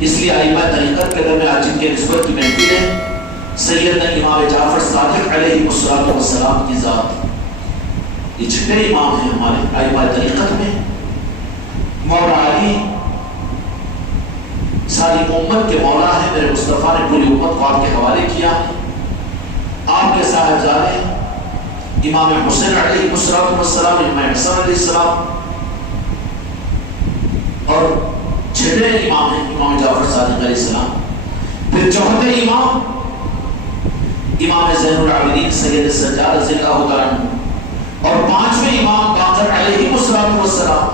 اس لیے ائمہ طریقت کے درمیان جن کے نسبت کی محفل ہے سیدنا امام جعفر صادق علیہ السلام کی ذات، یہ چھٹے امام ہیں ہمارے ائمہ طریقت میں۔ مولا علی ساری امت کے مولا ہے، میرے مصطفیٰ نے پوری امت کو آپ کے حوالے کیا ہے۔ آپ کے صاحبزادے امام حسین علیہ السلام، امام حسن علیہ السلام، اور چھٹے امام ہیں امام جعفر صادق علیہ السلام۔ پھر چوتھے امام امام زین العابدین سید سجاد رضی اللہ تعالیٰ عنہ، اور پانچویں امام باقر علیہ السلام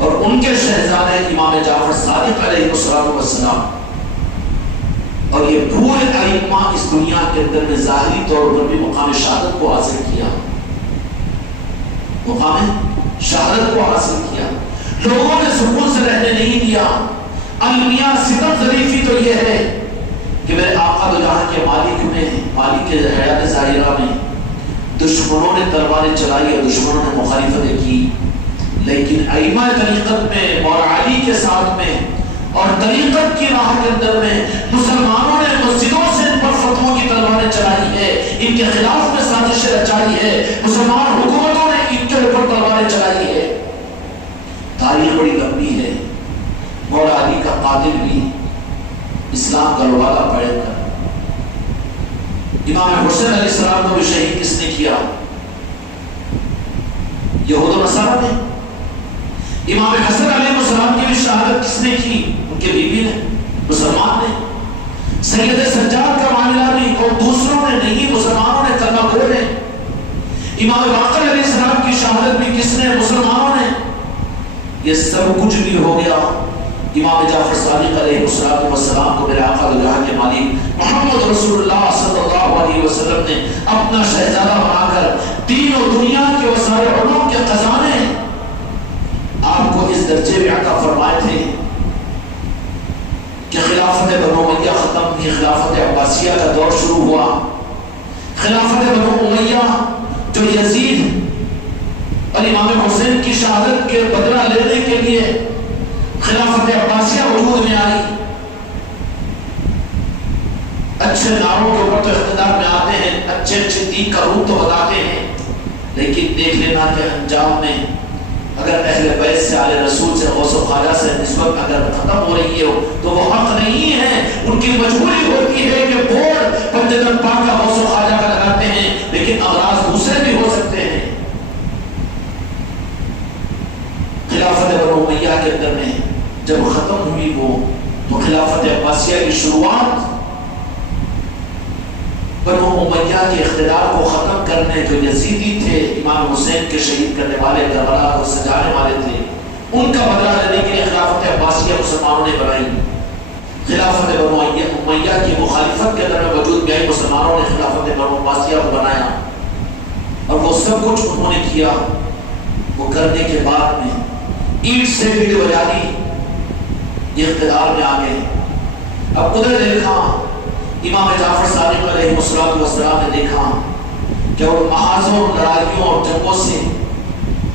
اور ان کے شہزادے امام جعفر صادق علیہ السلام۔ اور یہ پورے ائمہ اس دنیا کے اندر میں ظاہری طور پر بھی مقام شہادت کو حاصل کیا، مقام شہادت کو حاصل کیا، لوگوں نے سکون سے رہنے نہیں دیا۔ المیاں ستم ظریفی تو یہ ہے کہ میرے آقا دو جہاں کے مالک کے حیات ظاہرہ میں دشمنوں نے تلواریں چلائی اور دشمنوں نے مخالفتیں کی، لیکن ائمہ طریقت میں مولا علی کے ساتھ میں اور طریقت کی راہ کے اندر میں مسلمانوں نے مسجدوں سے ان پر فتووں کی تلواریں چلائی ہے، ان کے خلاف میں سازشیں رچائی ہے، مسلمان حکومتوں نے ان کے اوپر تلواریں چلائی ہے۔ تاریخ بڑی لمبی ہے۔ مولا علی کا قاتل بھی اسلام کا لوالا پڑھ کر، امام حسین علیہ السلام کو بھی شہید کس نے کیا؟ یہود و نصارہ نے۔ امام حسن علیہ السلام کی بھی شہادت کس نے کی؟ ان کے بیوی نے، مسلمان نے۔ سید سجاد کا معاملہ بھی اور دوسروں نے نہیں، مسلمانوں نے کرنا کھولے۔ امام باقر علیہ السلام کی شہادت بھی کس نے؟ مسلمانوں نے۔ یہ سب کچھ بھی ہو گیا امام جعفر صادق علیہ السلام کو میرے آقا دو جہاں کے مالک محمد رسول اللہ صلی اللہ علیہ وسلم نے اپنا شہزادہ بنا کر دین و دنیا کے وسائل علوم کے خزانے آپ کو اس درجے میں عطا فرمائے تھے کہ خلافت بنو امیہ ختم ہوئی، خلافت عباسیہ کا دور شروع ہوا۔ خلافت بنو امیہ جو یزید اور امام حسین کی شہادت کے بدلہ لینے کے لیے خلافت عباسیہ وجود میں آئی، اچھے ناموں کے اوپر تو اقتدار میں آتے ہیں، اچھے اچھے دین کا روپ تو بتاتے ہیں، لیکن دیکھ لینا کہ انجام میں اگر اہل بیت سے آل رسول سے غوث و خواجہ سے نسبت اگر ختم ہو رہی ہے تو وہ حق نہیں ہے، ان کی مجبوری ہوتی ہے کہ بورڈ پنجتن پاک کا غوث و خواجہ کا لگاتے ہیں، لیکن اغراض دوسرے بھی ہو سکتے ہیں۔ خلافت بنو امیہ کے اندر میں جب ختم ہوئی وہ تو خلافت عباسیہ کی شروعات بنو امیہ کے اقتدار کو ختم کرنے جو یزیدی تھے، امام حسین کے شہید کرنے والے، کربلا کو سجانے والے تھے، ان کا بدلہ لینے کے لیے خلافت عباسیہ مسلمانوں نے بنائی۔ خلافت بنو امیہ کی مخالفت کے اندر میں وجود میں آئی، مسلمانوں نے خلافت بنو عباسیہ کو بنایا، اور وہ سب کچھ انہوں نے کیا۔ وہ کرنے کے بعد میں اینٹ سے بھی بجا دی، یہ اقتدار میں آ گئے۔ اب ادھر دیکھا امام جعفر صادق علیہ السلام نے دیکھا کہ ان محاذوں، لڑائیوں اور جنگوں سے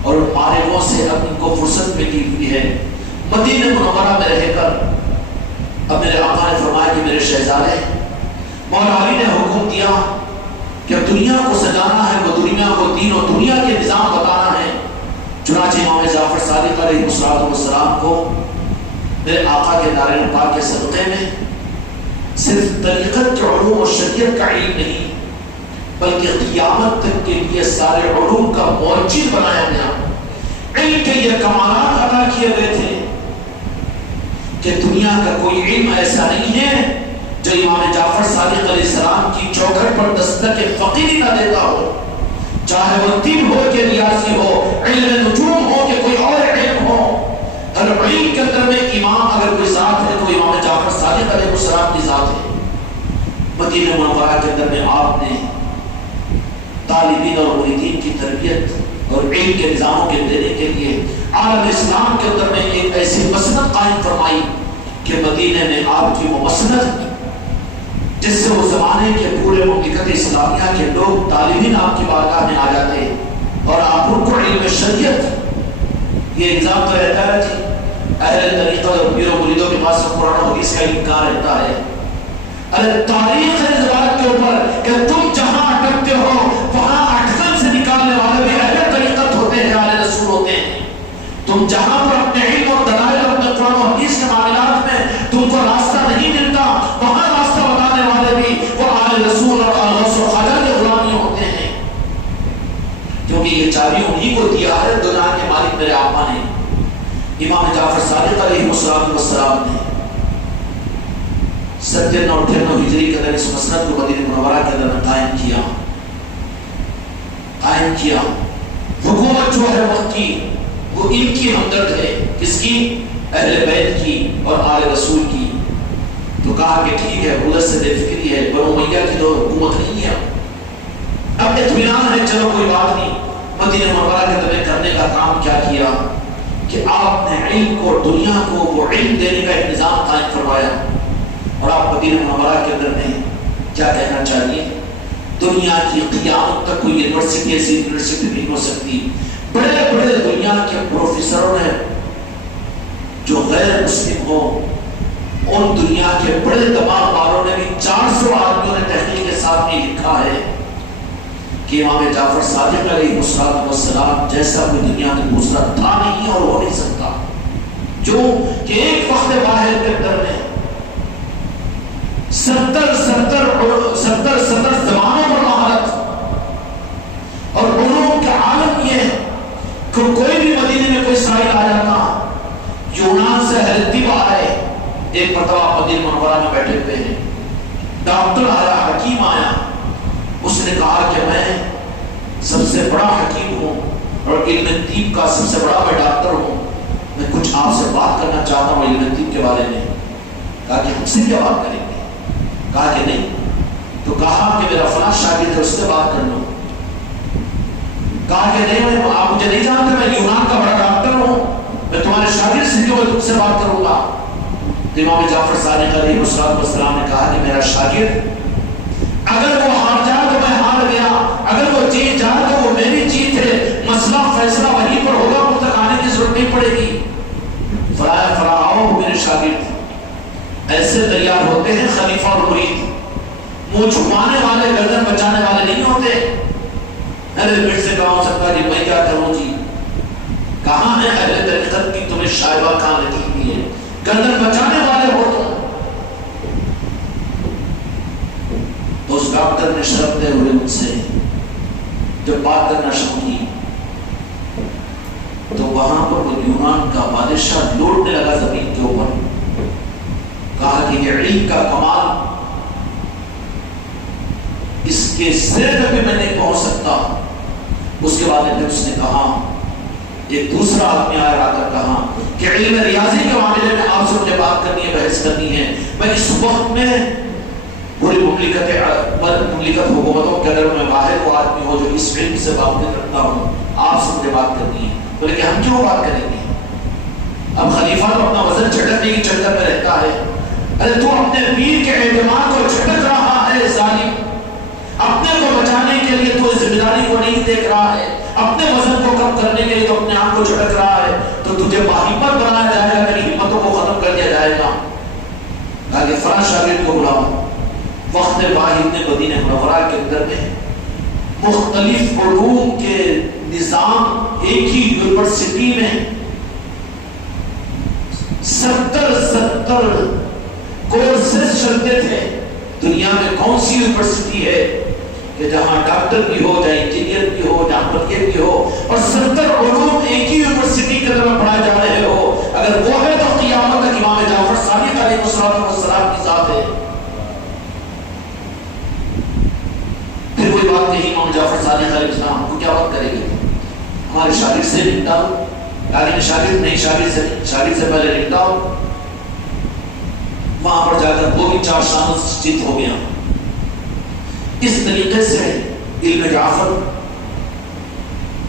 اور ان معرکوں سے اب ان کو فرصت ملی ہوئی ہے۔ مدینہ منورہ میں رہ کر اب میرے آقا نے فرمایا کہ میرے شہزادے مولا علی نے حکم دیا کہ دنیا کو سجانا ہے، وہ دنیا کو دین و دنیا کے نظام بتانا ہے۔ چنانچہ امام جعفر صادق علیہ السلام کو میرے آقا کے نارین پاک کے صدقے میں صرف طریقت کے علوم اور شریعت کا علم نہیں بلکہ قیامت تک کے لیے سارے علوم کا موجد بنایا گیا۔ علم کے یہ کمالات عطا کیے گئے تھے کہ دنیا کا کوئی علم ایسا نہیں ہے جو امام جعفر صادق علیہ السلام کی چوکھٹ پر دستک فقیری نہ دیتا ہو، چاہے وہ طب ہو کہ ریاضی ہو، علم نجوم ہو کہ کوئی اور علم ہو۔ ہر علم کے اندر میں امام اگر کوئی ذات ہے تو امام جعفر صادق علیہ السلام کی ذات ہے۔ مدینہ منورہ کے اندر میں آپ نے طالبین اور مریدین کی تربیت اور علم کے نظاموں کے دینے کے لیے عالم اسلام کے اندر میں ایک ایسی مسند قائم فرمائی کہ مدینہ میں آپ کی وہ مسند جس سے وہ زمانے کے پورے مملکت اسلامیہ کے لوگ طالبین آپ کی بارگاہ میں آ جاتے اور آپ ان کو علم شریعت، یہ نظام تو رہتا ہے کہ اہل طریقت اور پیر و مریدوں کے پاس قرآن و حدیث کا انکار رہتا ہے. ارے تاریخ ہے اس بات کے اوپر کہ تم جہاں اٹکتے ہو وہاں اٹکن سے نکالنے والے بھی اہل طریقت ہوتے ہیں, اہل رسول ہوتے ہیں. تم جہاں پر اپنے علم اور دلائل اور اپنے قرآن و حدیث کے معاملات میں تم کو راستہ نہیں ملتا, وہاں راستہ بتانے والے بھی وہ اہل رسول اور غوث و خواجہ کے غلامی ہوتے ہیں. کیونکہ یہ چابی انہی کو دیا ہے دنیا کے مالک میرے آقا نے, امام جعفر صادق علیہ السلام نے 798 ہجری کے اندر اس مسند کو مدینہ منورہ کے اندر قائم کیا. حکومت جو ہے وقت کی وہ ان کی ہمدرد ہے, کس کی؟ اہل بیت کی اور آل رسول کی. تو کہا کہ ٹھیک ہے, ادھر سے بے فکری ہے, بنو امیہ کی تو حکومت نہیں ہے, اب اطمینان ہے, چلو کوئی بات نہیں. مدینہ منورہ کے اندر کرنے کا کام کیا کیا کہ آپ نے علم کو, دنیا کو وہ علم دینے کا ایک نظام قائم کروایا. اور آپ مدینہ منورہ کے اندر میں کیا کہنا چاہیے, دنیا کی قیامت تک کوئی یونیورسٹی ایسی یونیورسٹی نہیں ہو سکتی. بڑے بڑے دنیا کے پروفیسروں نے جو غیر مسلم ہو, ان دنیا کے بڑے دماغ والوں نے بھی 400 آدمیوں نے تحقیق کے ساتھ یہ لکھا ہے کہ امام جعفر صادق علیہ السلام جیسا کوئی دنیا میں دوسرا تھا نہیں اور ہو نہیں سکتا. جو کہ ایک وقت واحد کے اندر میں 70 زبانوں پر مہارت اور علوم کا عالم یہ کہ کوئی بھی مدینے میں کوئی سائل آ جاتا, یونان سے اہل طب آئے, ایک مرتبہ مدینہ منورہ میں بیٹھے ہوئے ہیں, ڈاکٹر آیا, حکیم آیا, اس نے کہا کہ میں سب سے بڑا حکیم ہوں اور علم طب کا سب سے بڑا میں ڈاکٹر ہوں, میں کچھ آپ سے بات کرنا چاہتا ہوں علم طب کے بارے میں. کہا کہ ہم سے کیا بات کریں گے؟ کہا کہ نہیں. تو کہا کہ میرا فلاں شاگرد ہے, اس سے بات کر لو. کہا کہ نہیں, آپ مجھے نہیں جانتے, میں یونان کا بڑا ڈاکٹر ہوں, میں تمہارے شاگرد سے کیوں میں تم سے بات کروں گا. تو امام جعفر صادق علیہ السلام نے کہا کہ میرا شاگرد اگر وہ ہار جائے تو میں ہار گیا, اگر وہ جیت جائے تو وہ میری جیت ہے, مسئلہ فیصلہ وہیں پر ہوگا, مجھ تک آنے کی ضرورت نہیں پڑے گی. فراؤ میرے شاگرد ایسے تیار ہوتے ہیں خلیفہ اور مرید, منہ چھپانے والے گردن بچانے والے نہیں ہوتے. ارے میرے سے کہا ہو سکتا جی میں کیا کروں جی, کہاں ہے اہل طریقت کی تمہیں شائبہ کہاں لگی ہوئی ہے, گردن بچانے والے ہو تم. تو اس ڈاکٹر نے شرط دے ہوئے ان سے جب بات کرنا شروع کی تو وہاں پر وہ یونان کا بادشاہ لوٹنے لگا زمین کے اوپر. کہا کہ یہ علم کا کمال اس کے سرے تک بھی میں نہیں پہنچ سکتا. اس کے بعد پھر اس نے کہا, ایک دوسرا آدمی آیا کر کہا کہ علم ریاضی کے معاملے میں آپ سے مجھے بات کرنی ہے, بحث کرنی ہے. میں اس وقت میں پوری مملکت حکومتوں کے اندر میں واحد وہ آدمی ہوں جو اس علم سے واقف رکھتا ہوں, آپ سے مجھے بات کرنی ہے. بولے کہ ہم کیوں بات کریں گے, اب خلیفہ تو اپنا وزن جھٹکنے کی چکر میں رہتا ہے. ارے تو اپنے پیر کے اعتماد کو جھٹک رہا ہے ظالم, اپنے کو بچانے کے لیے تو ذمہ داری کو نہیں دیکھ رہا ہے, اپنے وزن کو کم کرنے کے لیے تو اپنے آپ کو جھٹک رہا ہے. تو تجھے باہمت بنایا جائے گا, تیری ہمتوں کو ختم کر دیا جائے گا. کہا کہ فلاں شاگرد کو بلاؤ. وقت واحد نے مدینہ منورہ کے اندر میں مختلف علوم کے نظام ایک ہی یونیورسٹی میں 70 کورسز چلتے تھے. دنیا میں کون سی یونیورسٹی ہے کہ جہاں ڈاکٹر بھی ہو, جہاں انجینئر بھی ہو, جہاں وکیل بھی ہو, اور 70 علوم ایک ہی یونیورسٹی کے اندر پڑھائے جا رہے ہو. اگر وہ ہے تو قیامت تک امام جعفر صادق علیہ السلام کی ذات ہے. پھر کوئی بات نہیں, امام جعفر صادق علیہ السلام کو کیا بات کرے گی, ہمارے شاگرد سے نپٹاؤ. لیکن شاگرد نہیں, شاگرد سے پہلے نپٹاؤ. وہاں پر جا کر وہ بھی 4 شامل جیت ہو گیا. اس طریقے سے علم جعفر,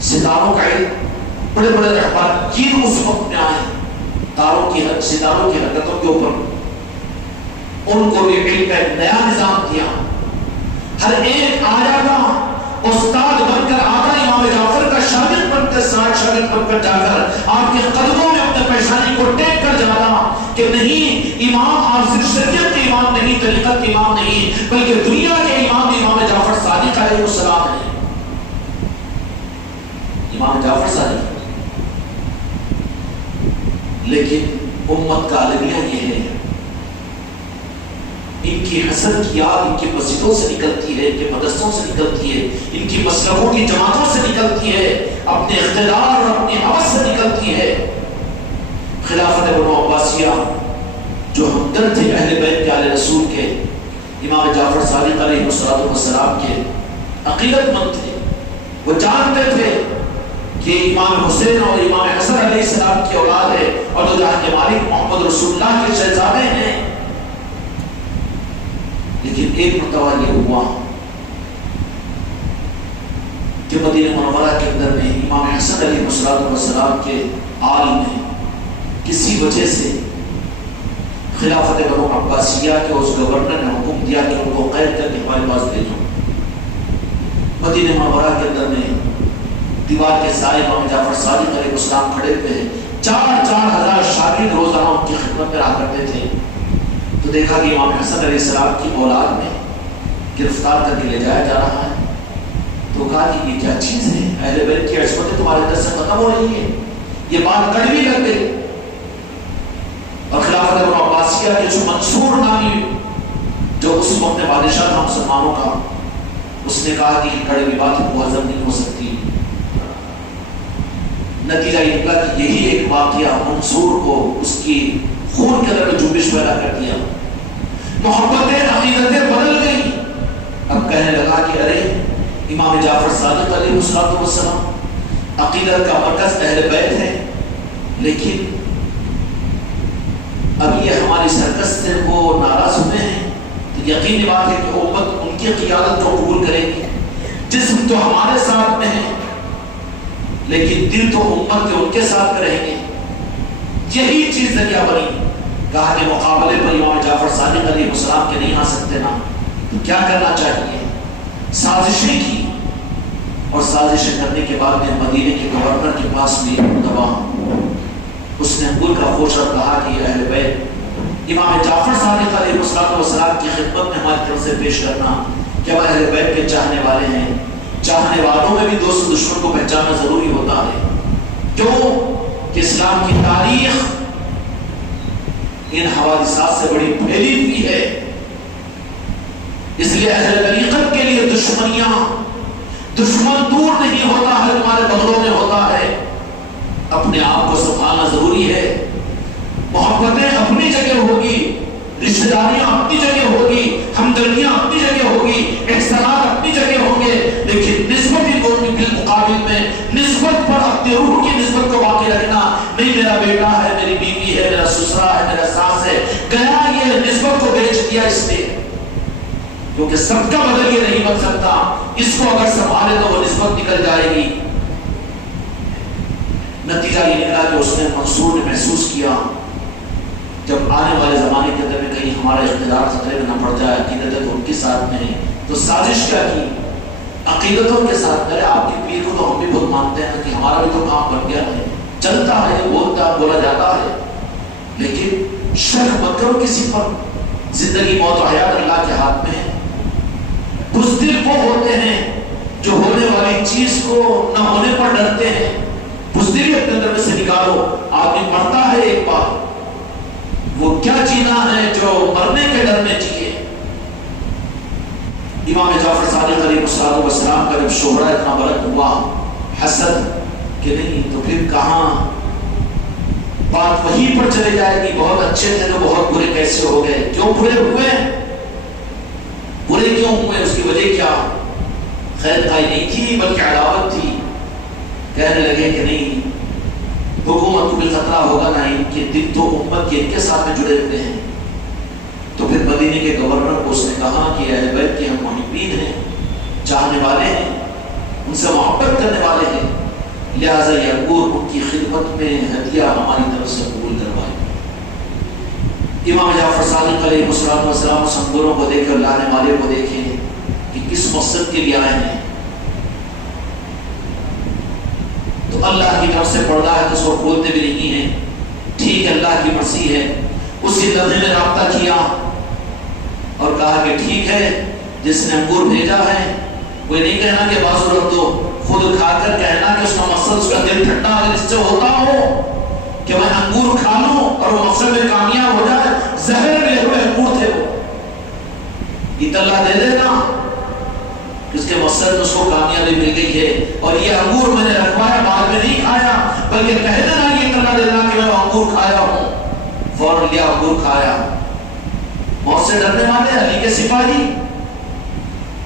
ستاروں کا علم, بڑے بڑے رہبان اس وقت میں آئے ستاروں کی حرکتوں کے اوپر, ان کو بھی علم کا ایک نیا نظام دیا. ہر ایک آیا گا استاد بن کر آتا, امام جعفر کا شاگرد بن کر, شاگرد بن کر جا کر آپ کے قدموں میں اپنے پیشانی کو ٹیک کر جانا کہ نہیں امام آپ صرف شریعت کے امام نہیں، طریقت کے امام نہیں، بلکہ دنیا کے امام جعفر صادق علیہ السلام ہیں۔ امام جعفر صادق، لیکن امت کا المیہ یہ ہے، ان کی حسن کی یاد ان کی مسجدوں سے نکلتی ہے، ان کے مدرسوں سے نکلتی ہے، ان کی مسلکوں کی جماعتوں سے نکلتی ہے، اپنے اقتدار اور اپنی حوث سے نکلتی ہے۔ خلافت بنو عباسیہ جو ہمدرد تھے اہل بیت کے آل رسول کے، امام جعفر صادق علیہ السلام کے عقیدت مند تھے، وہ جانتے تھے کہ امام حسین اور امام حسن علیہ السلام کی اولاد ہے اور دو جہاں کے مالک محمد رسول اللہ کے شہزادے ہیں۔ لیکن ایک مرتبہ یہ ہوا کہ مدینہ منورہ کے اندر میں امام حسن علیہ السلام کے آل میں کسی وجہ سے خلافت بنو عباسیہ کے اس گورنر نے حکم دیا کہ ان کو قید کر کے ہمارے پاس لے جاؤ۔ مدینہ منورہ کے اندر میں دیوار کے سائے امام جعفر صادق علیہ السلام کھڑے ہوئے ہیں، 4,000 شاگرد روزانہ ان کی خدمت میں رہا کرتے تھے۔ تو دیکھا کہ امام حسن علیہ السلام کی اولاد میں گرفتار کر کے لے جایا جا رہا ہے، تو کہا کہ یہ کیا چیز ہے، اہل بیت کی عصمتیں تمہارے اندر سے ختم ہو رہی ہے۔ یہ بات کڑوی لگ گئی اور خلافت بنو عباسیہ کے جو منصور نامی جو اس وقت بادشاہ تھا مسلمانوں کا، اس نے کہا کہ یہ کڑوی بات کو ہضم نہیں ہو سکتی۔ نتیجہ یہ نکلا کہ یہی ایک واقعہ منصور کو اس کی خون کے اندر جنبش پیدا کر دیا، محبتیں عقیدتیں بدل گئی۔ اب کہنے لگا کہ ارے امام جعفر صادق علیہ السلام عقیدت کا مرکز اہل بیت ہے، لیکن اب یہ ہماری سرکست سے وہ ناراض ہوئے ہیں، تو یقینی بات ہے کہ امت ان کی قیادت کو قبول کرے گی۔ جسم تو ہمارے ساتھ میں ہے، لیکن دل تو امت کے ان کے ساتھ میں رہیں گے۔ یہی چیز ذریعہ بنی۔ کہا کہ مقابلے پر امام جعفر صادق علیہ السلام کے نہیں آ سکتے نا، تو کیا کرنا چاہیے؟ سازشیں کی، اور سازشیں کرنے کے بعد میں مدینے کے گورنر کے پاس بھی دبا، اس نے ملک کا خوشر کہا کہ یہ اہل بیت امام جعفر صادق علیہ السلام کی خدمت میں ہماری طرف سے پیش کرنا کہ وہ اہل بیت کے چاہنے والے ہیں۔ چاہنے والوں میں بھی دوست دشمن کو پہچاننا ضروری ہوتا ہے، کیوں کہ اسلام کی تاریخ ان حوادثات سے بڑی پھیلی ہوئی ہے۔ اس لیے اہل طریقت کے لیے دشمن دور نہیں ہوتا ہے، تمہارے بغلوں میں ہوتا ہے۔ اپنے آپ کو سنبھالنا ضروری ہے۔ محبتیں اپنی جگہ ہوگی، رشتہ داریاں اپنی جگہ ہوگی، ہمدردیاں اپنی جگہ ہوگی، احسانات اپنی جگہ ہوں گے، لیکن نسبت ہی دونوں بالمقابل میں نسبت پر اپنے روح کی نسبت کو باقی رکھنا نہیں۔ میرا بیٹا ہے، میری بیوی ہے، میرا سسرا ہے، میرا ساس ہے، گیا یہ نسبت کو بیچ دیا اس نے، کیونکہ سب کا بدل یہ نہیں بن سکتا۔ اس کو اگر سنبھالے تو وہ نسبت نکل جائے گی۔ نتیجہ یہ نکلا کہ اس نے منصور نے محسوس کیا جب آنے والے زمانے کے اندر میں کہیں ہمارا اقتدار خطرے میں نہ پڑ جائے، عقیدتیں ان کے ساتھ میں ہیں، تو سازش کیا کی؟ عقیدتوں کے ساتھ میرے آپ کے پیر کو تو ہم بھی بہت مانتے ہیں کہ ہمارا بھی تو کام بن گیا ہے، چلتا ہے، بولا جاتا ہے، لیکن شک مت کرو کسی پر۔ زندگی موت و حیات اللہ کے ہاتھ میں ہے۔ بزدل وہ ہوتے ہیں جو ہونے والی چیز کو نہ ہونے پر ڈرتے ہیں۔ بزدلی اپنے اندر میں سے نکالو۔ آدمی مرتا ہے ایک بار، وہ کیا جینا ہے جو مرنے کے ڈر میں جیے۔ امام جعفر صادق علیہ السلام کا جب شہرہ اتنا بلند ہوا، حسد کہ نہیں تو پھر کہاں بات وہیں پر چلے جائے گی، بہت اچھے تھے تو بہت برے کیسے ہو گئے، کیوں برے ہوئے، برے کیوں ہوئے، اس کی وجہ کیا؟ خیر خائی نہیں تھی بلکہ عداوت تھی۔ کہنے لگے کہ نہیں حکومت کو بھی خطرہ ہوگا، نا ان کے دل تو امت کے ان کے ساتھ میں جڑے ہوئے ہیں۔ تو پھر مدینے کے گورنر کو اس نے کہا کہ اہل بیت کے ہم محبین ہیں، چاہنے والے ہیں، ان سے محبت کرنے والے ہیں، لہٰذا یہ انگور ان کی خدمت میں ہدیہ ہماری طرف سے قبول کروائے۔ امام جعفر صادق علیہ السلام اس انگوروں کو دیکھ کر لانے والے کو دیکھیں کہ کس مقصد کے لیے آئے ہیں، تو اللہ کی طرف سے پردہ ہے تو اس کو کھولتے بھی نہیں ہیں، ٹھیک ہے اللہ کی مرضی ہے۔ اسی لمحے میں رابطہ کیا اور کہا کہ ٹھیک ہے، جس نے انگور بھیجا ہے، کوئی نہیں کہنا کہ بازو رکھ دو، خود کھا کر کہنا کہ اس کا مقصد اس کا دل ٹھنڈا اس سے ہوتا ہو کہ میں انگور کھا لوں اور وہ مقصد میں کامیاب ہو جائے، زہر لے ہوئے انگور تھے وہ، اطلاع دے دینا اس کے مقصد میں اس کو کامیابی مل گئی ہے اور یہ انگور میں نے رکھوایا، بعد میں نہیں کھایا، بلکہ کہہ دینا یہ اطلاع دے دینا کہ میں انگور کھایا ہوں، فوراً لیا انگور کھایا۔ موت سے ڈرنے والے علی کے سپاہی،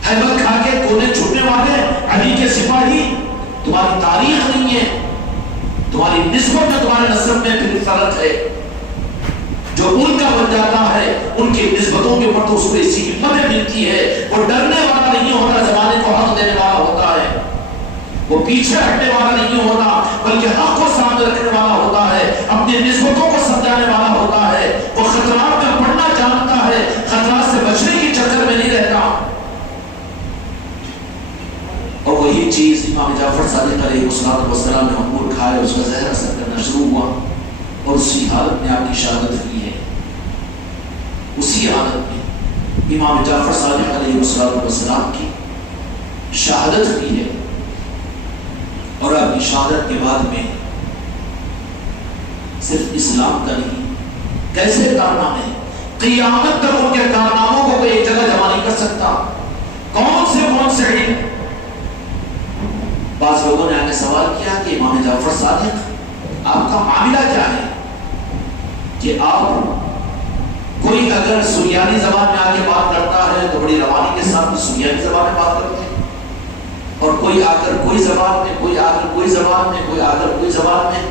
ہیبت کھا کے کونے چھپنے والے علی کے سپاہی، تمہاری تاریخ نہیں ہے، تمہاری نسبت میں تمہارے نسب میں پھر فرق ہے، جو ان کا بن جاتا ہے ان کی نسبتوں کے اوپر تو اس کو اسی ہمت ملتی ہے، وہ ڈرنے والا نہیں ہوتا، زمانے کو حق دینے والا ہوتا ہے، وہ پیچھے ہٹنے والا نہیں ہوتا بلکہ حق کو سامنے رکھنے والا ہوتا ہے، اپنی نسبتوں کو سمجھانے والا ہوتا ہے، وہ خطرات میں پڑنا جانتا ہے، خطرات سے بچنے کی چکر میں نہیں رہتا۔ اور وہی چیز امام جعفر صادق علیہ السلام نے انگور کھائے، اس کا زہر اثر کرنا شروع ہوا اور اسی حالت میں آپ کی شہادت ہوئی ہے، اسی حالت میں امام جعفر صادق علیہ السلام کی شہادت ہوئی ہے، اور آپ کی شہادت کے بعد میں صرف اسلام کا نہیں، کیسے کارنامے، قیامت تک ان کے کارناموں کو کوئی ایک جگہ جمع نہیں کر سکتا، کون سے علم۔ بعض لوگوں نے آگے سوال کیا کہ امام جعفر صادق آپ کا معاملہ کیا ہے کہ آپ کوئی اگر سریانی زبان میں آ کے بات کرتا ہے تو بڑی روانی کے ساتھ سریانی زبان میں بات کرتے ہیں، اور کوئی آ کر کوئی زبان میں، کوئی آ کر کوئی زبان میں، کوئی آ کر کوئی زبان میں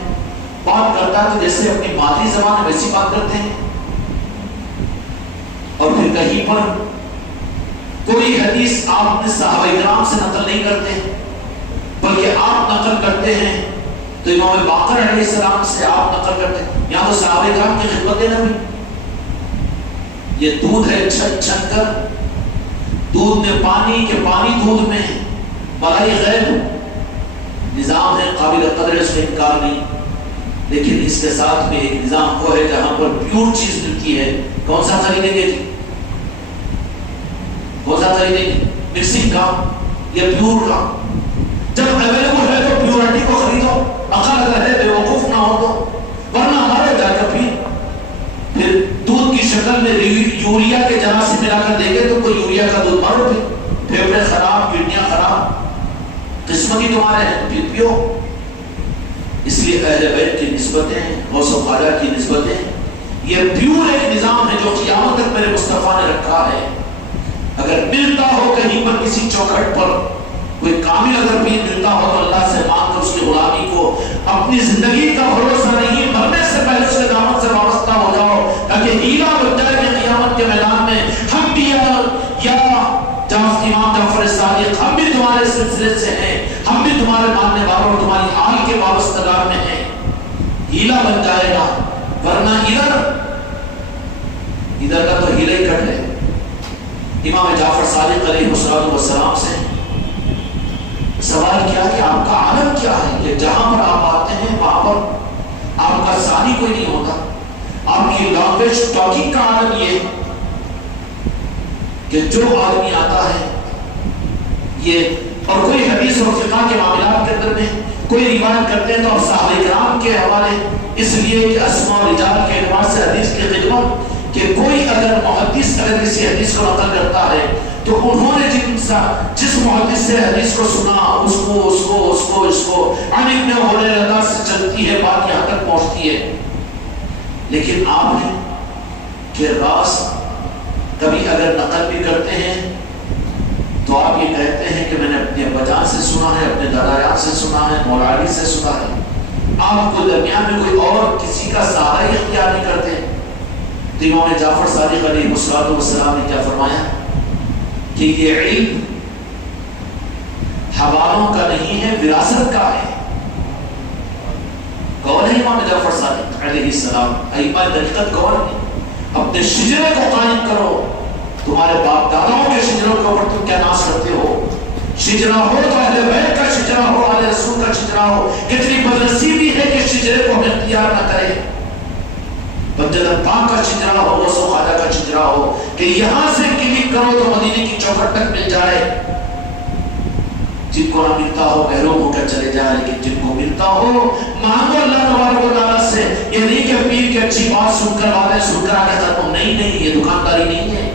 بات کرتا ہے تو جیسے اپنی مادری زبان میں ویسی بات کرتے ہیں، اور پھر کہیں پر کوئی حدیث آپ نے صحابہ کرام سے نقل نہیں کرتے بلکہ آپ نقل کرتے ہیں، تو امام باقر علیہ السلام سے آپ نقل کرتے ہیں، یہاں تو صحابہ کرام کی خدمت ہے نبی، یہ دودھ ہے چھن چھن کر، دودھ میں پانی کے پانی دودھ میں، بلائی غیب نظام ہے، قابل قدر اس کا انکار نہیں، لیکن اس کے ساتھ میں ایک نظام وہ ہے جہاں پر پیور چیز ملتی ہے، کون سا خریدیں گے جی؟ کون سا خریدیں گے؟ مکسنگ کا یا پیور کا؟ جب اویلیبل ہے تو پیورٹی کو خریدو، عقل اگر ہے بے وقوف نہ ہو تو، ورنہ ہمارے جا کر پھر دودھ کی شکل میں یوریا کے جراثیم ملا کر دیں گے تو کوئی یوریا کا دودھ مارو، پھر پھیپڑے خراب، کڈنیاں خراب، قسمت ہی تمہارے ہیں، پھر پیو۔ اس لیے اہل بیت کی نسبتیں، غوث و خواجہ کی نسبتیں، یہ پیور ایک نظام ہے جو قیامت تک میرے مصطفیٰ نے رکھا ہے۔ اگر ملتا ہو کہیں پر کسی چوکھٹ پر کوئی کامل اگر بھی ملتا ہو تو اللہ سے مانگ کر اس کی غلامی کو، اپنی زندگی کا بھروسہ نہیں، مرنے سے پہلے اس کے دامن سے وابستہ ہو جاؤ تاکہ ہیلا بن جائے کہ قیامت کے میدان میں ہم بھی یا امام جعفر صادق ہم بھی تمہارے سلسلے سے ہیں، ہم بھی تمہارے ماننے والوں اور تمہاری حال کے وابستگار میں ہیں، ہیلا بن جائے گا، ورنہ ادھر کا تو ہیلا ہی کٹ ہے۔ امام جعفر صادق علیہ السلام سے سوال کیا کہ آپ کا عالم کیا ہے کہ جہاں پر آپ آتے ہیں وہاں پر آپ کا ثانی کوئی نہیں ہوتا، آپ کی لینگویج ٹاکنگ کا عالم یہ کہ جو آدمی آتا ہے یہ، اور کوئی حدیث اور فقہ کے معاملات کے اندر میں کوئی روایت کرتے ہیں تو آپ صحابہ کرام کے حوالے، اس لیے کہ اسماء و رجال کے اعتبار سے حدیث کی خدمت، کہ کوئی اگر محدث اگر کسی حدیث کو نقل کرتا ہے تو انہوں نے جس محدث سے حدیث کو سنا اس کو عن ابن ہریرہ سے چلتی ہے، بات یہاں تک پہنچتی ہے، لیکن آپ نے کہ راز کبھی اگر نقل بھی کرتے ہیں تو آپ یہ کہتے ہیں کہ میں نے اپنے ابا جان سے سنا ہے، اپنے دادا جان سے سنا ہے، مولا علی سے سنا ہے، آپ کو درمیان میں کوئی اور کسی کا سہارا ہی اختیار نہیں کرتے۔ تو امام جعفر صادق علیہ السلام نے کیا فرمایا کہ یہ علم حوالوں کا نہیں ہے، وراثت کا ہے۔ کون ہے امام جعفر صادق علیہ السلام؟ ائمہ طریقت کون ہے؟ اپنے شجرے کو قائم کرو، تمہارے باپ داداؤں کے شجروں کے اوپر تم کیا ناز کرتے ہو؟ شجرہ ہو تو اہل بیت کا شجرہ ہو، اہل رسول کا شجرہ ہو۔ کتنی بدنصیبی ہے کہ شجرے کو ہم اختیار نہ کریں۔ بندر پاک کا شجرا ہو، غوث و خواجہ کا شجرا ہو کہ یہاں سے کلک کرو تو مدینے کی چوکھٹ تک مل جائے۔ جن کو نہ ملتا ہو محروم ہو کر چلے جائے، لیکن جن کو ملتا ہو مانگو اللہ تبارک و تعالیٰ سے۔ یہ نہیں کہ پیر کی اچھی بات سن کر والے سن کر آگے ختم، نہیں، یہ دکانداری نہیں ہے۔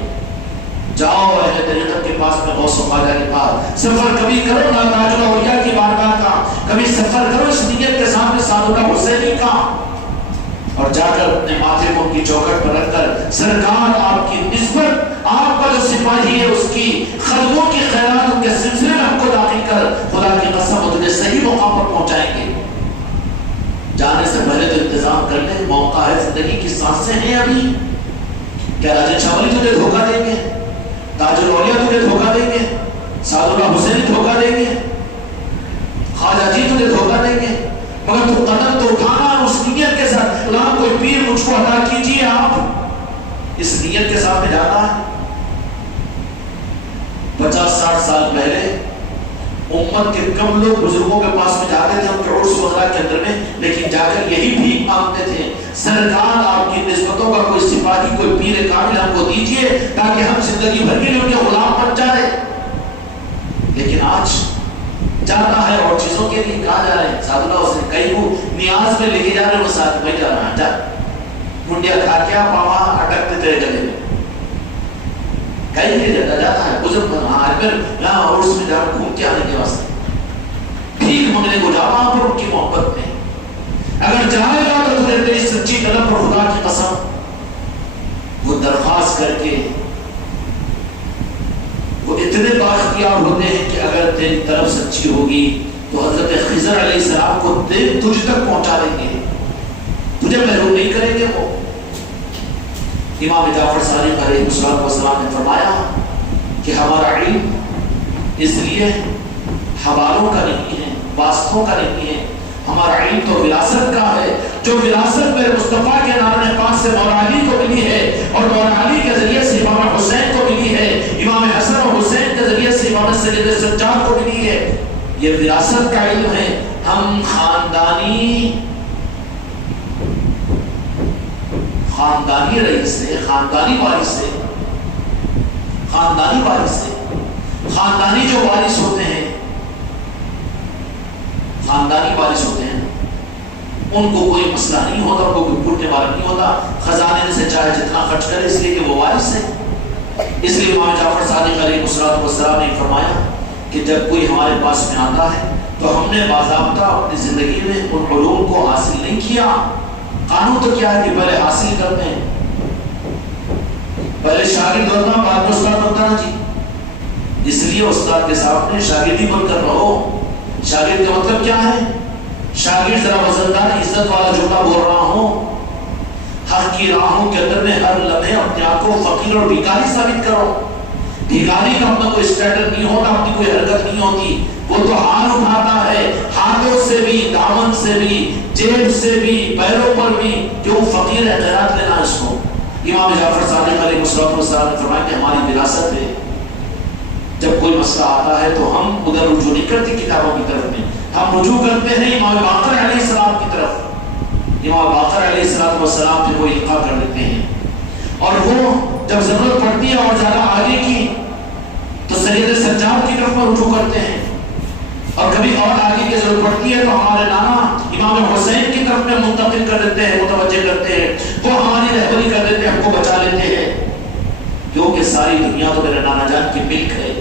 جاؤ اہل طریقت کے پاس میں، غوث و خواجہ کے پاس سفر کبھی کرو نا تاج الاولیاء کی بارگاہ کا، کبھی سفر کرو اس نیت کے سامنے سادھو حسینی کا، اور جا کر اپنے ماتھے کو ان کی چوکھٹ پر رکھ کر سرکار آپ کی نسبت، آپ کا جو سپاہی ہے اس کی خدموں کی خیرات ان کے سلسلے میں ہم کو داخل کر، خدا کی قسم تجھے صحیح موقع پر پہنچائیں گے۔ جانے سے پہلے تو انتظام کر لیں، موقع ہے، زندگی کی سانسیں ہیں ابھی۔ کیا راجن شاہ ولی تجھے دھوکہ دیں گے؟ تاج الاولیاء تجھے دھوکہ دیں گے؟ سعد اللہ حسینی دھوکہ دیں گے؟ خواجہ جی تجھے دھوکہ دیں گے؟ مگر تو قدم تو اٹھانا اس نیت کے ساتھ، اللہ کوئی پیر مجھ کو عطا کیجیے، آپ اس نیت کے ساتھ میں جانا ہے۔ 50-60 سال پہلے امت کے کم لوگ بزرگوں کے پاس میں جاتے تھے ان کے عرس وغیرہ کے اندر میں، لیکن جا کر یہی بھیک مانگتے تھے، سرکار آپ کی نسبتوں کا کوئی سپاہی، کوئی پیر کامل ہم کو دیجیے تاکہ ہم زندگی بھر کے لیے ان کے غلام بن جائے۔ لیکن آج جاتا ہے اور چیزوں کے لیے کہاں جا رہے ہیں؟ سعد اللہ حسین کئی کو نیاز میں لے کے جا رہے ہیں، وہ ساتھ میں جا رہا ہے، جا منڈیا کھا کیا پاوا اٹکتے تیرے گلے میں، کئی لے جاتا جاتا ہے بزرگ پھر یہاں عرس میں جا کر گھوم کے آنے کے واسطے بھیک منگنے کو جا وہاں پر ان کی محبت میں۔ اگر جائے گا تو تجھے تیری سچی قلم پر خدا کی قسم وہ درخواست کر کے وہ اتنے بااختیار ہوتے ہیں کہ اگر تیری طرف سچی ہوگی تو حضرت خضر علیہ السلام کو تجھ تک پہنچا دیں گے، تجھے محروم نہیں کریں گے وہ۔ امام جعفر صادق علیہ السلام نے فرمایا کہ ہمارا علم اس لیے حوالوں کا نہیں ہے، واسطوں کا نہیں ہے، ہمارا علم تو وراثت کا ہے، جو وراثت میرے مصطفیٰ کے نام پاک سے مولا علی کو ملی ہے، اور مولا علی کے ذریعے سے امام حسین کو ملی ہے، امام حسن اور حسین کے ذریعے سے امام سید سجاد کو ملی ہے، یہ وراثت کا علم ہے۔ ہم خاندانی رئیس سے، خاندانی وارث سے، خاندانی جو وارث ہوتے ہیں، ان کو کوئی مسئلہ نہیں ہوتا، ان کو کوئی پھوٹنے والا نہیں ہوتا، خزانے سے چاہے جتنا خرچ کرے، اس لیے کہ وہ وارث ہے۔ اس لیے امام جعفر صادق علیہ السلام نے فرمایا کہ جب کوئی ہمارے پاس میں آتا ہے تو ہم نے باضابطہ اپنی زندگی میں ان علوم کو حاصل نہیں کیا۔ قانون تو کیا ہے کہ پہلے حاصل کرتے ہیں، پہلے شاگرد ہونا، بعد میں استاد ہوتا نا جی۔ اس لیے استاد کے سامنے شاگردی بن کر رہو۔ شاگرد کا مطلب کیا ہے؟ شاگرد ذرا وزندار عزت والا جملہ بول رہا ہوں، حق کی راہوں کے اندر میں ہر لمحے اپنے آپ کو فقیر اور بھیکاری ثابت کرو۔ بھیکاری کا اپنا کوئی اسٹیٹس نہیں ہوتا، اپنی کوئی حرکت نہیں ہوتی، وہ تو ہاتھ اٹھاتا ہے، ہاتھوں سے بھی، دامن سے بھی، جیب سے بھی، پیروں پر بھی، جو فقیر ہے خیرات لینا اس کو۔ امام جعفر صادق علیہ السلام نے فرمایا کہ ہماری وراثت ہے، جب کوئی مسئلہ آتا ہے تو ہم ادھر رجوع نہیں کرتے کتابوں کی طرف میں، ہم رجوع کرتے ہیں امام باقر علیہ السلام کی طرف۔ امام باقر علیہ السلام پہ وہ القاء کر دیتے ہیں، اور وہ جب ضرورت پڑتی ہے اور زیادہ آگے کی تو سید سجاد کی طرف رجوع کرتے ہیں، اور کبھی اور آگے کی ضرورت پڑتی ہے تو ہمارے نانا امام حسین کی طرف میں منتقل کر دیتے ہیں، متوجہ کرتے ہیں، وہ ہماری رہبری کر دیتے ہیں، ہم کو بچا لیتے ہیں، کیونکہ ساری دنیا تو میرے نانا جان کی ملک ہے،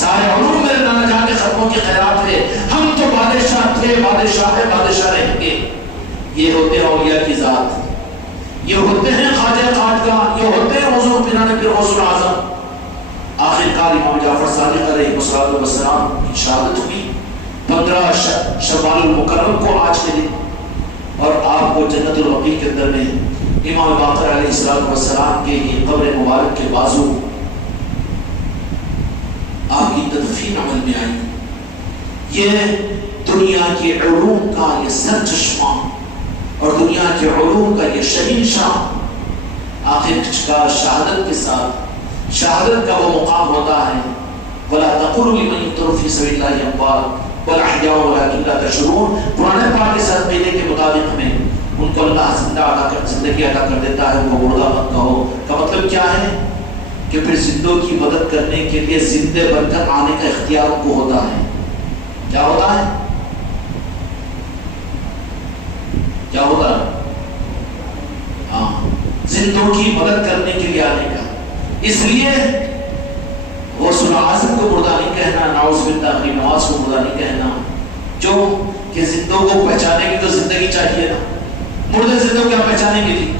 سارے علوم میرے نانا جان کے خطبوں کی خیرات ہے، ہم تو بادشاہ تھے، بادشاہ ہے، بادشاہ رہیں گے۔ یہ ہوتے ہیں اولیاء کی ذات، یہ ہوتے ہیں خواجہ خواجگاہ، یہ ہوتے ہیں حضور پیران پیر غوث الاعظم۔ آخر کار امام جعفر صادق علیہ السلام کی شہادت ہوئی 15 شوال المکرم کو آج کے دن، اور آپ کو جنت البقیع کے اندر میں امام باقر علیہ السلام کے یہ قبر مبارک کے بازو آپ کی تدفین عمل میں آئی۔ یہ دنیا کے علوم کا یہ سر چشمہ اور دنیا کے علوم کا یہ شہنشاہ آخر کا شہادت کے ساتھ، شہادت کا وہ مقام ہوتا ہے، وَلَا تَقُولُوا لِمَنْ يُقْتَلُ فِي سَبِيلِ اللَّهِ أَمْوَاتٌ بَلْ أَحْيَاءٌ وَلَكِنْ لَا تَشْعُرُونَ۔ قرآن پاک کے ساتھ مہینے کے مطابق ہمیں ان کو اللہ زندگی عطا کر دیتا ہے، ان کو مردہ مت کہو کا مطلب کیا ہے کہ پھر زندوں کی مدد کرنے کے لیے زندے بن کر آنے کا اختیار ان کو ہوتا ہے۔ کیا ہوتا ہے؟ کیا ہوتا ہے؟ ہاں، زندوں کی مدد کرنے کے لیے آنے کا۔ اس لیے غوث اعظم کو مردہ نہیں کہنا، نعوذ باللہ اپنی نواز کو مردہ نہیں کہنا، جو کہ زندوں کو پہچانے کی تو زندگی چاہیے نا، مردے زندوں کیا پہچانے کی تھی؟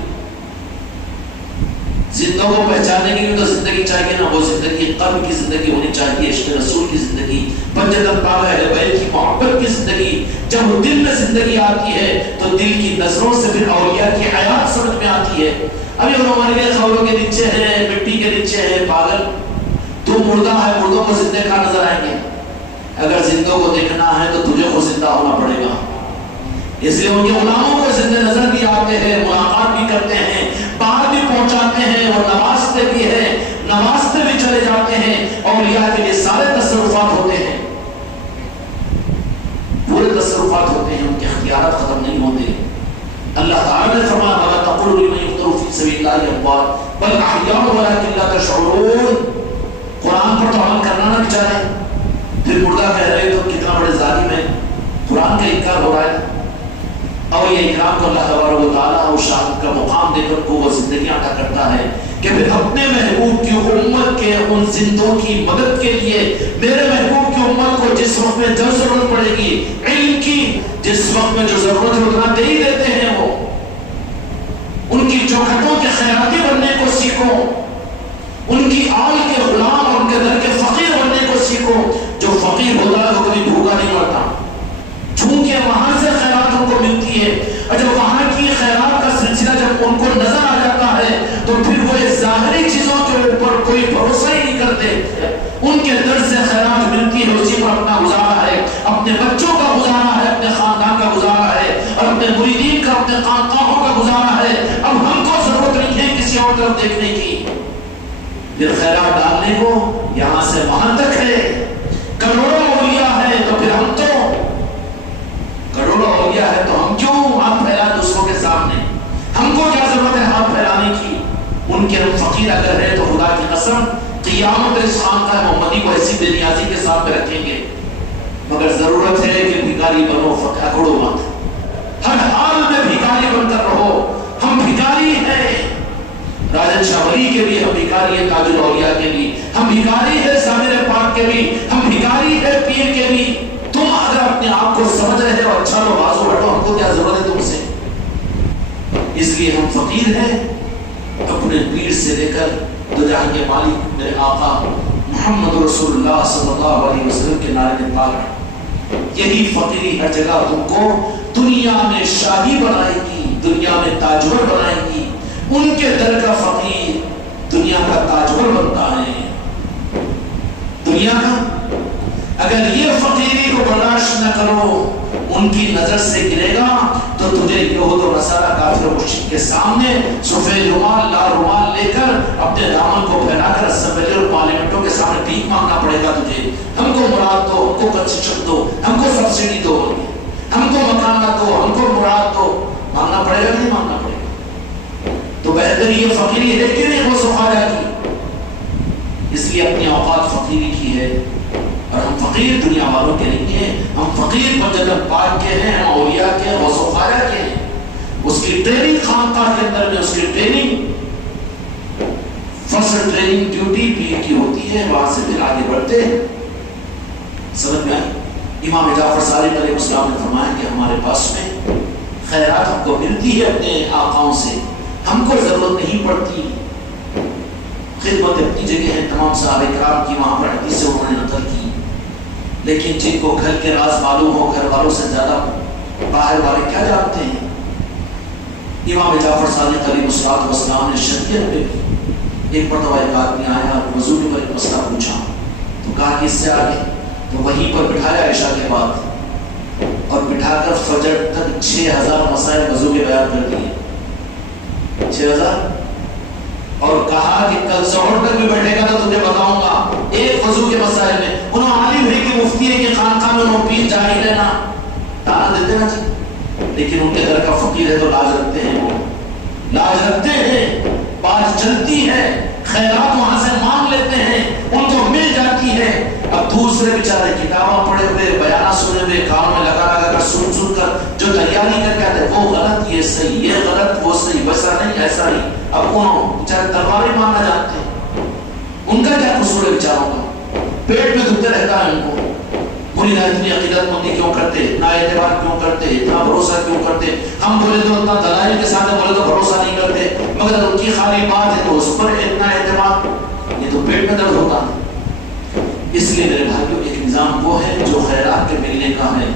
زندوں کو پہچاننے کے لیے تو زندگی چاہیے نا، وہ زندگی قلب کی زندگی ہونی چاہیے، عشق رسول کی زندگی، پنجتن پاک اہل بیت کی محبت کی زندگی۔ جب وہ دل میں زندگی آتی ہے تو دل کی نظروں سے پھر اولیاء کی حیات سمجھ میں آتی ہے۔ ابھی وہ ہمارے لیے خبروں کے نیچے ہیں، مٹی کے نیچے ہیں، پاگل تو مردہ ہے، مردوں کو زندے کہاں نظر آئیں گے؟ اگر زندوں کو دیکھنا ہے تو تجھے خود زندہ ہونا پڑے گا۔ اس لیے ان کے غلاموں کو زندے نظر بھی آتے ہیں، ملاقات بھی کرتے ہیں، باہر بھی پہنچاتے ہیں، اور نوازتے بھی ہیں، نوازتے بھی چلے جاتے ہیں۔ اولیاء کے لیے سارے تصرفات ہوتے ہیں، پورے تصرفات ہوتے ہیں، ان کے اختیارات ختم نہیں ہوتے۔ اللہ تعالی نے فرمایا وَلَا تَقُولُوا لِمَن يُقْتَلُ فِي سَبِيلِ اللَّهِ أَمْوَاتٌ بَلْ أَحْيَاءٌ وَلَٰكِن لَّا تَشْعُرُونَ۔ قرآن پر تو عمل کرنا نہ چاہے، پھر مردہ کہہ رہے تو کتنا بڑے ظالم ہے، قرآن کا انکار ہو رہا ہے۔ اور یہ اکرام کو اللہ تبارک و تعالیٰ اور شہادت کا مقام دے کر کو وہ زندگی عطا کرتا ہے کہ پھر اپنے محبوب کی امت کے ان زندوں کی مدد کے لیے، میرے محبوب کی امت کو جس وقت میں جو ضرورت پڑے گی علم کی، جس وقت میں جو ضرورت ہے اتنا دے ہی دیتے ہیں۔ وہ ان کی چوکھٹوں کے خیراتی بننے کو سیکھو، ان کی آل کے غلام اور ان کے در کے فقیر بننے کو سیکھو۔ جو فقیر ہوتا ہے وہ کبھی بھوکا نہیں مرتا، چونکہ وہاں سے خیرات ان کو ملتی ہے، اور جب وہاں کی خیرات کا سلسلہ جب ان کو نظر آ جاتا ہے تو پھر وہ ظاہری چیزوں کے اوپر کوئی بھروسہ ہی نہیں کرتے۔ ان کے در سے خیرات ملتی ہے، اسی پر اپنا گزارا ہے، اپنے بچوں کا گزارا ہے، اپنے خاندان کا گزارا ہے، اور اپنے مریدین کا، اپنے خانقاہوں کا گزارا ہے۔ اب ہم کو ضرورت نہیں ہے کسی اور طرف دیکھنے کی، پھر خیرات ڈالنے کو یہاں سے وہاں تک ہے۔ کروڑوں اولیاء ہے تو پھر ہم تو کروڑوں اولیاء ہے تو ہم کیوں ہاتھ پھیلائیں دوسروں کے سامنے؟ ہم کو کیا ضرورت ہے ہاتھ پھیلانے کی؟ ان کے ہم فقیر اگر ہیں تو خدا کی قسم قیامت اس خانقاہ محمدی کو ایسی بے نیازی کے سامنے رکھیں گے۔ مگر ضرورت ہے کہ بھکاری بنو، اکڑو مت، ہر حال میں بھکاری بن کر رہو۔ ہم بھکاری ہیں، راجن شاہ ولی کے بھی ہم بھکاری ہیں، تاج الاولیاء کے بھی ہم بھکاری ہیں، سامر پاک کے بھی ہم بھکاری ہیں، پیر کے بھی۔ تم اگر اپنے آپ کو سمجھ رہے ہو اچھا لو بازو ہٹو، ہم کو کیا ضرورت ہے تم سے؟ اس لیے ہم فقیر ہیں اپنے پیر سے لے کر تو جہاں کے مالک میرے آقا محمد رسول اللہ صلی اللہ علیہ وسلم کے نعرے میں پاک۔ یہی فقیری ہر جگہ تم کو دنیا میں شاہی بنائے گی، دنیا میں تاجور بنائے گی۔ ان کے در کا فقیر دنیا کا تاجور بنتا ہے، دنیا کا۔ اگر یہ فقیری کو برداشت نہ کرو، ان کی نظر سے گرے گا تو تجھے یہود و نصارہ کافر و مشرک کے سامنے سفید رومال لال رومال لے کر اپنے دامن کو پھیلا کر اسمبلی اور پارلیمنٹوں کے سامنے بھیک مانگنا پڑے گا تجھے۔ ہم کو مراد دو، ہم کو کنسیشن دو، ہم کو سبسڈی دو، ہم کو مکانات دو، ہم کو مراد دو، مانگنا پڑے گا نہیں مانگنا پڑے گا؟ تو بہتر یہ فقیری ہے کہ نہیں وہ سفارہ کی؟ اس لیے اپنی اوقات فقیری کی ہے، اور ہم فقیر دنیا والوں کے نہیں ہیں، ہم فقیر پنجتن پاک کے ہیں، ہم اولیاء کے ہیں، غوث و خواجہ کے ہیں۔ اس کی ٹریننگ خانقاہ کے اندر میں اس کی ٹریننگ فرسٹ ٹریننگ ڈیوٹی پیر کی ہوتی ہے، وہاں سے پھر آگے بڑھتے ہیں۔ سمجھ میں آئی؟ امام جعفر صادق علیہ السلام نے فرمایا کہ ہمارے پاس میں خیرات ہم کو ملتی ہے اپنے آقاؤں سے، ہم کو ضرورت نہیں پڑتی۔ خدمت اپنی جگہ ہے، تمام صحابہ کرام کی وہاں پر حدیث سے انہوں نے نقل کی، لیکن جن کو گھر کے راز معلوم ہو، گھر والوں سے زیادہ باہر والے کیا جانتے ہیں؟ امام جعفر صادق علیہ السلام نے شریعت میں ایک مرتبہ ایک آدمی آیا، وضو کے پر ایک مسئلہ پوچھا تو کہا کہ اس سے آگے، تو وہیں پر بٹھایا عشاء کے بعد، اور بٹھا کر فجر تک 6000 مسائل وضو کے بیان کر دیے، 6000، اور کہا کہ کل ظہر تک بھی بیٹھے گا تو تجھے بتاؤں گا ایک وضو کے مسائل میں۔ انہوں عالم ہے کہ مفتی ہے کہ خانقاہ میں انہوں پیر جاہل ہے نا، تانا دیتے نا جی، لیکن ان کے گھر کا فقیر ہے تو لاج رکھتے ہیں، وہ لاج رکھتے ہیں، بات چلتی ہے، خیرات وہاں سے مانگ لیتے ہیں، ان کو مل جاتی ہے۔ اب دوسرے بیچارے کتابیں پڑھے ہوئے، بیانات سنے ہوئے، کانوں میں لگا لگا کر سن کر جو تیاری کر کے آتے وہ غلط یہ صحیح، یہ غلط وہ صحیح، ویسا نہیں ایسا نہیں۔ اب کون بیچارے تلواریں مارنا جانتے ہیں، ان کا کیا قصور ہے بیچاروں کا؟ پیٹ میں دکھتے رہتا ہے ان کو، بری نہ اتنی عقیدت مندی کیوں کرتے، نا اعتبار کیوں کرتے، اتنا بھروسہ کیوں کرتے؟ ہم بولے تو اتنا دلائل کے ساتھ بولے تو بھروسہ نہیں کرتے، مگر ان کی خالی بات ہے تو اس پر اتنا اعتماد، یہ تو پیٹ میں درد ہوتا ہے۔ اس لیے میرے بھائیوں ایک نظام وہ ہے جو خیرات کے ملنے کا ہے،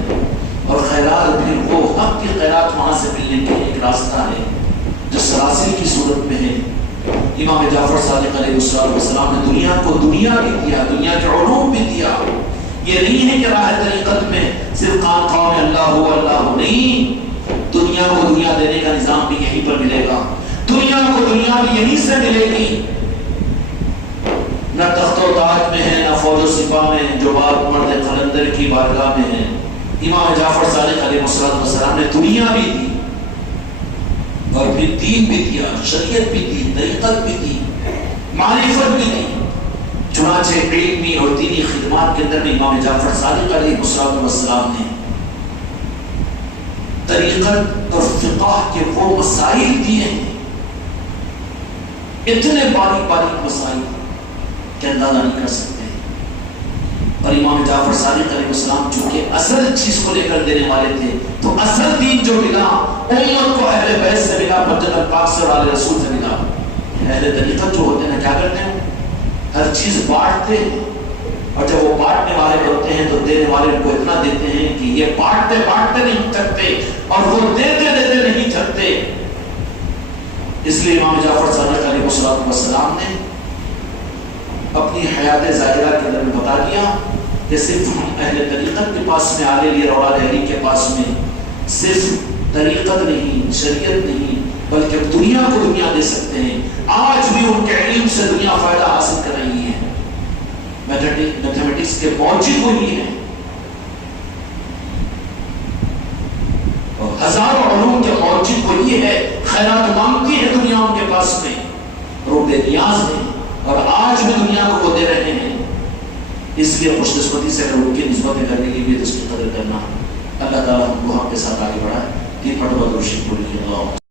اور خیرات پھر وہ حق کی خیرات وہاں سے ملنے کے ایک راستہ ہے جو سراسل کی صورت میں ہے۔ امام جعفر صادق علیہ السلام نے دنیا کو دنیا بھی دیا، دنیا کے علوم بھی دیا۔ یہ نہیں ہے کہ راہ طریقت میں صرف خان خواہ میں اللہ ہو اللہ ہو، نہیں، دنیا کو دنیا دینے کا نظام بھی یہیں پر ملے گا، دنیا کو دنیا بھی یہیں سے ملے گی۔ نہ تخت و تاج میں ہے، نہ فوج و سپاہ میں، جو بات مرد قلندر کی بارگاہ میں ہے۔ امام جعفر صادق علیہ السلام نے دنیا بھی دی اور پھر دین بھی دیا، شریعت بھی دی، طریقت بھی دی، معرفت بھی دی۔ چنانچہ علمی اور دینی خدمات کے اندر امام جعفر صادق علیہ السلام نے طریقت اور فقہ کے وہ مسائل دیے ہیں، اتنے باریک باریک مسائل کہ اندازہ نہیں کر سکتے۔ اور امام جعفر صادق علیہ السلام چونکہ اصل چیز کو لے کر دینے والے تھے، تو اصل دین جو ملا امت کو اہل بیت سے ملا، مسجد پاک سے اور آل رسول سے ملا۔ اہل طریقت جو ہوتے ہیں کیا کرتے ہیں؟ ہر چیز بانٹتے ہیں، اور جب وہ بانٹنے والے ہوتے ہیں تو دینے والے ان کو اتنا دیتے ہیں کہ یہ بانٹتے بانٹتے نہیں تھکتے اور وہ دیتے دیتے نہیں تھکتے۔ اس لیے امام جعفر صادق علیہ السلام نے اپنی حیات ظاہرہ کے اندر بتا دیا کہ صرف اہل طریقت کے پاس میں آلے لیے روڑا لہری کے پاس میں صرف طریقت نہیں، شریعت نہیں، بلکہ دنیا کو دنیا دے سکتے ہیں۔ آج بھی ان کے علم سے دنیا فائدہ حاصل کر رہی ہے۔ میتھمیٹکس کے موجب وہی ہیں، اور ہزاروں علوم کے موجب وہی ہے۔ خیرات مانگتی ہے دنیا ان کے پاس میں، اور وہ بے نیاز ہیں، اور آج بھی دنیا کو وہ دے رہے ہیں۔ اس لیے خوش قسمتی سے اگر ان کی نسبتیں کرنے کی بھی تو اس کی قدر کرنا۔ اللہ تعالیٰ ہم کو ہم کے ساتھ آگے بڑھائے۔